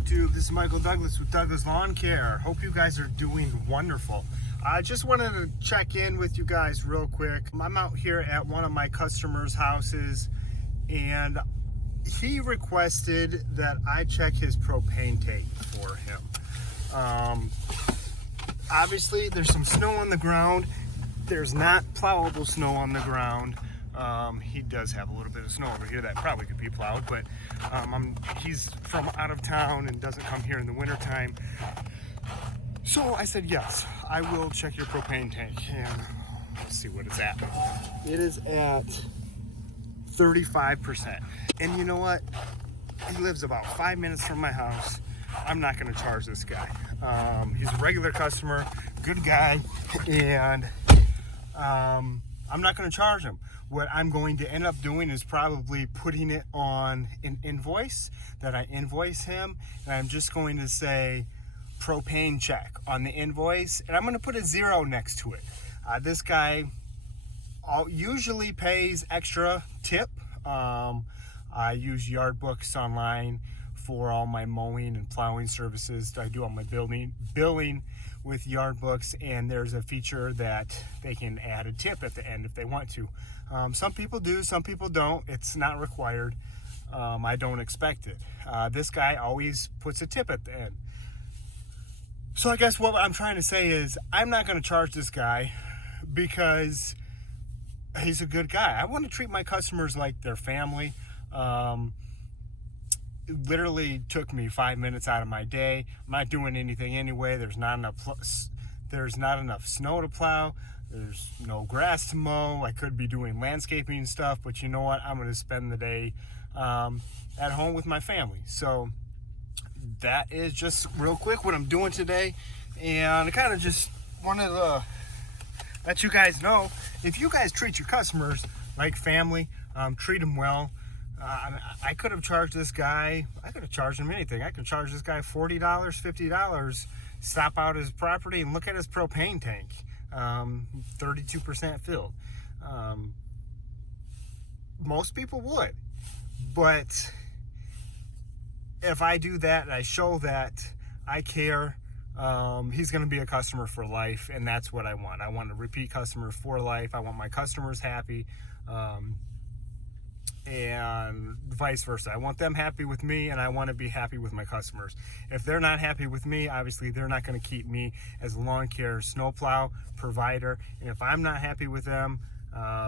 YouTube? This is Michael Douglas with Douglas Lawn Care. Hope you guys are doing wonderful. I just wanted to check in with you guys real quick. I'm out here at one of my customers' houses, and he requested that I check his propane tank for him. Obviously, there's some snow on the ground. There's not plowable snow on the ground. He does have a little bit of snow over here that probably could be plowed, but he's from out of town and doesn't come here in the wintertime. So I said, yes, I will check your propane tank, and let's see what it's at. It is at 35%. And you know what? He lives about 5 minutes from my house. I'm not going to charge this guy. He's a regular customer, good guy, and I'm not going to charge him. What I'm going to end up doing is probably putting it on an invoice that I invoice him, and I'm just going to say propane check on the invoice, and I'm going to put a 0 next to it. This guy usually pays extra tip. I use yard books online for all my mowing and plowing services. I do all my billing with yard books, and there's a feature that they can add a tip at the end if they want to. Some people do, some people don't. It's not required. I don't expect it. This guy always puts a tip at the end. So I guess what I'm trying to say is I'm not going to charge this guy because he's a good guy. I want to treat my customers like their family. It literally took me 5 minutes out of my day. I'm not doing anything anyway. There's not enough snow to plow. There's no grass to mow. I could be doing landscaping stuff, but you know what? I'm going to spend the day at home with my family. So that is just real quick what I'm doing today. And I kind of just wanted to let you guys know, if you guys treat your customers like family, treat them well. I could have charged this guy, I could have charged him anything. I could charge this guy $40, $50, stop out his property and look at his propane tank. 32% filled. Most people would, but if I do that and I show that I care, he's going to be a customer for life, and that's what I want. I want a repeat customer for life. I want my customers happy, and vice versa. I want them happy with me, and I want to be happy with my customers. If they're not happy with me, obviously they're not going to keep me as a lawn care snowplow provider. And if I'm not happy with them,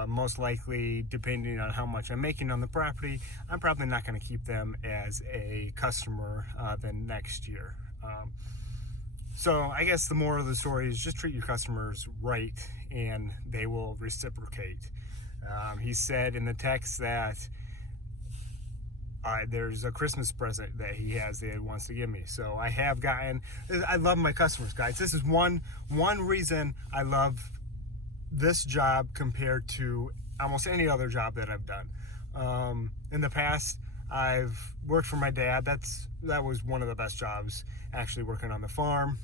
most likely, depending on how much I'm making on the property, I'm probably not going to keep them as a customer the next year. So I guess the moral of the story is just treat your customers right, and they will reciprocate. He said in the text that there's a Christmas present that he has that he wants to give me. So I have gotten, I love my customers, guys. This is one reason I love this job compared to almost any other job that I've done. In the past, I've worked for my dad. That was one of the best jobs, actually, working on the farm.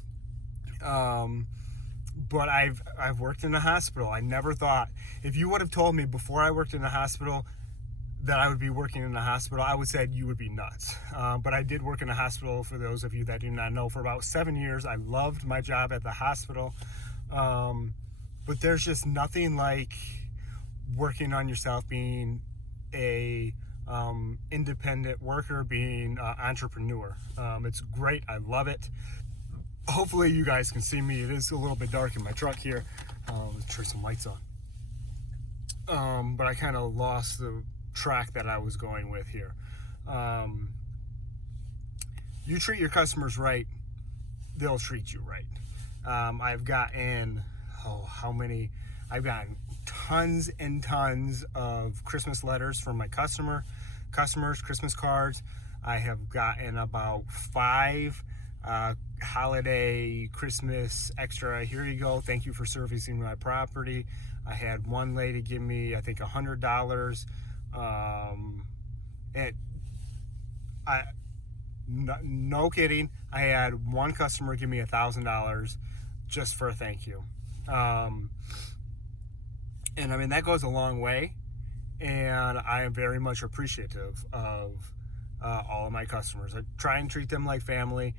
But I've worked in a hospital. I never thought, if you would have told me before I worked in a hospital that I would be working in a hospital, I would say you would be nuts. But I did work in a hospital, for those of you that do not know, for about 7 years. I loved my job at the hospital. But there's just nothing like working on yourself, being a independent worker, being an entrepreneur. It's great. I love it. Hopefully you guys can see me. It is a little bit dark in my truck here. Let's turn some lights on. But I kind of lost the track that I was going with here. You treat your customers right, they'll treat you right. I've gotten, I've gotten tons and tons of Christmas letters from my customers, Christmas cards. I have gotten about 5 holiday Christmas extra. Here you go, thank you for servicing my property. I had one lady give me, I think, $100. No kidding, I had one customer give me $1,000 just for a thank you. And I mean, that goes a long way, and I am very much appreciative of all of my customers. I try and treat them like family.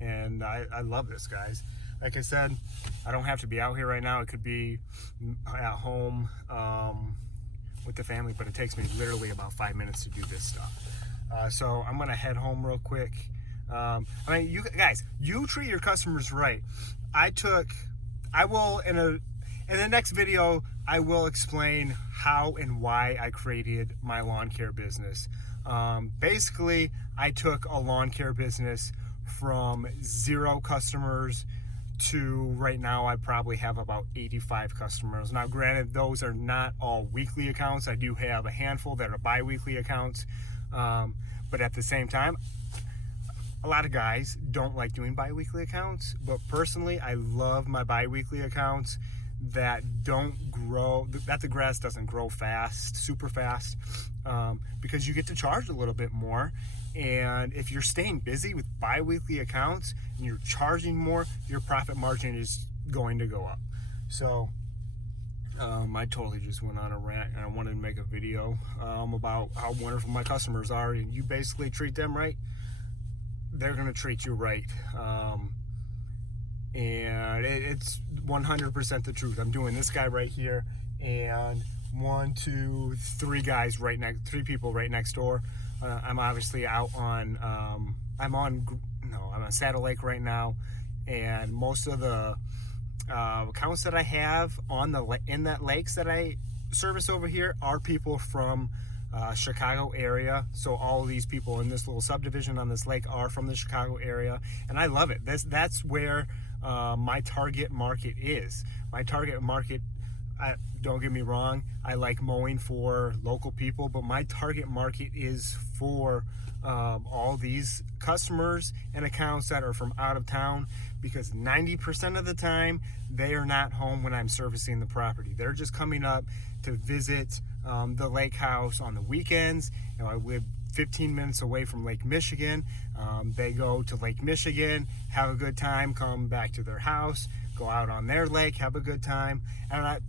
And I love this, guys. Like I said, I don't have to be out here right now. It could be at home with the family, but it takes me literally about 5 minutes to do this stuff. So I'm gonna head home real quick. I mean, you guys, you treat your customers right. I will in the next video, I will explain how and why I created my lawn care business. Basically, I took a lawn care business from 0 customers to right now I probably have about 85 customers. Now granted, those are not all weekly accounts. I do have a handful that are bi-weekly accounts, but at the same time, a lot of guys don't like doing bi-weekly accounts, but personally I love my bi-weekly accounts that don't grow, that the grass doesn't grow fast, super fast, because you get to charge a little bit more. And if you're staying busy with bi-weekly accounts and you're charging more, your profit margin is going to go up. So I totally just went on a rant, and I wanted to make a video about how wonderful my customers are. And you basically treat them right, they're going to treat you right. And it's 100% the truth. I'm doing this guy right here, and 1, 2, 3 guys right next, 3 people right next door. I'm obviously out on, I'm on Saddle Lake right now, and most of the accounts that I have on in that lakes that I service over here are people from Chicago area. So all of these people in this little subdivision on this lake are from the Chicago area, and I love it. That's where my target market is. My target market, don't get me wrong, I like mowing for local people, but my target market is for all these customers and accounts that are from out of town, because 90% of the time they are not home when I'm servicing the property. They're just coming up to visit the lake house on the weekends. You know, I live 15 minutes away from Lake Michigan. They go to Lake Michigan, have a good time, come back to their house, go out on their lake, have a good time. And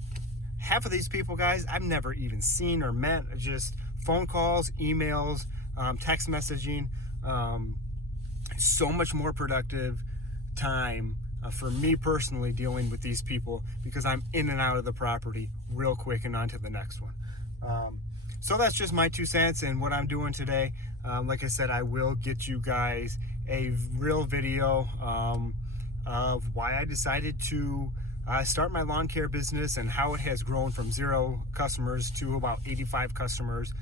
half of these people, guys, I've never even seen or met. Just phone calls, emails, text messaging. So much more productive time for me personally dealing with these people, because I'm in and out of the property real quick and on to the next one. So that's just my 2 cents and what I'm doing today. Like I said, I will get you guys a real video of why I decided to start my lawn care business and how it has grown from 0 customers to about 85 customers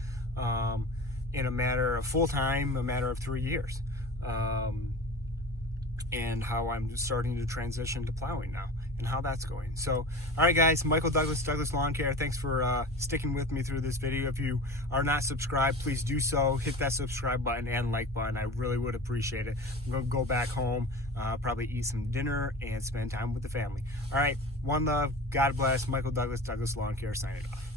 in a matter of full-time, a matter of 3 years. And how I'm starting to transition to plowing now and how that's going. So, all right, guys, Michael Douglas, Douglas Lawn Care. Thanks for sticking with me through this video. If you are not subscribed, please do so. Hit that subscribe button and like button. I really would appreciate it. I'm going to go back home, probably eat some dinner and spend time with the family. All right, one love. God bless. Michael Douglas, Douglas Lawn Care, signing off.